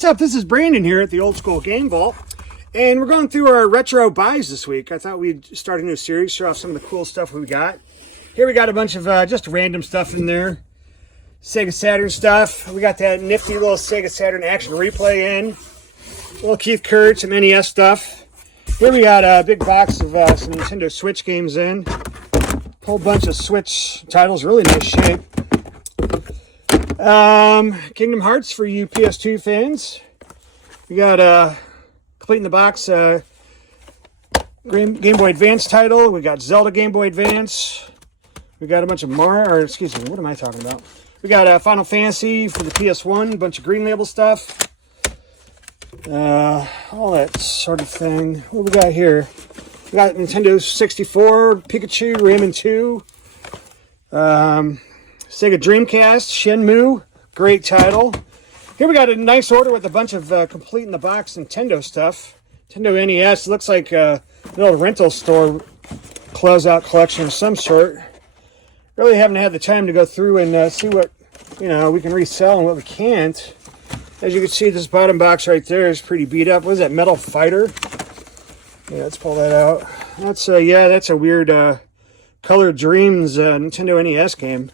what's up? This is Brandon here at the Old School Game Vault, and we're going through our retro buys this week. I thought we'd start a new series, show off some of the cool stuff we got. Here we got a bunch of just random stuff in there. Sega Saturn stuff. We got that nifty little Sega Saturn action replay in. A little Keith Kurt, some NES stuff. Here we got a big box of some Nintendo Switch games in. A whole bunch of Switch titles, really nice shape. Kingdom Hearts for you PS2 fans. We got complete in the box Game Boy Advance title. We got Zelda Game Boy Advance. We got a bunch of excuse me, what am I talking about? We got Final Fantasy for the PS1, a bunch of Green Label stuff. All that sort of thing. What we got here? We got Nintendo 64, Pikachu, Rayman 2. Sega Dreamcast, Shenmue, great title. Here we got a nice order with a bunch of complete in the box Nintendo stuff. Nintendo NES, looks like a little rental store closeout collection of some sort. Really haven't had the time to go through and see what we can resell and what we can't. As you can see, this bottom box right there is pretty beat up. What is that, Metal Fighter? Yeah, let's pull that out. That's that's a weird Colored Dreams Nintendo NES game.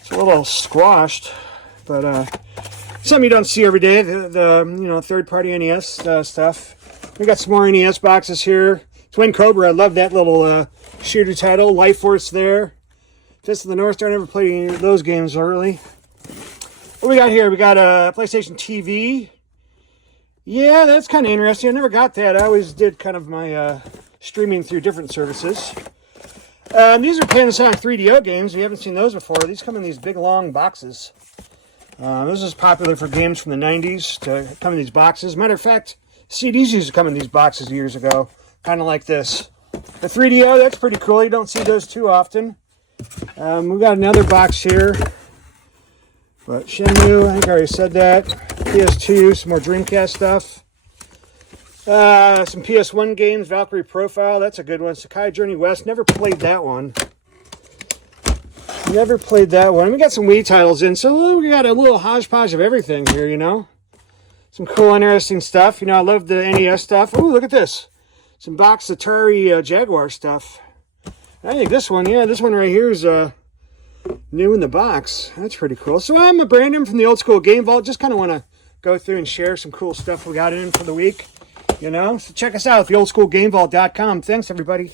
It's a little squashed, but something you don't see every day. The third-party NES stuff. We got some more NES boxes here. Twin Cobra. I love that little shooter title. Life Force there. Fist of the North Star. I never played any of those games early. What we got here? We got a PlayStation TV. Yeah, that's kind of interesting. I never got that. I always did kind of my streaming through different services. These are Panasonic 3DO games. If you haven't seen those before, these come in these big, long boxes. This is popular for games from the 90s to come in these boxes. Matter of fact, CDs used to come in these boxes years ago, kind of like this. The 3DO, that's pretty cool. You don't see those too often. We got another box here. But Shenmue, I think I already said that. PS2, some more Dreamcast stuff. Some PS1 games, Valkyrie Profile, that's a good one. Sakai Journey West, never played that one. Never played that one. We got some Wii titles in, so we got a little hodgepodge of everything here, Some cool, interesting stuff. I love the NES stuff. Oh, look at this. Some box Atari Jaguar stuff. I think this one right here is new in the box. That's pretty cool. So I'm Brandon from the Old School Game Vault. Just kind of want to go through and share some cool stuff we got in for the week. So check us out at theoldschoolgamevault.com. Thanks, everybody.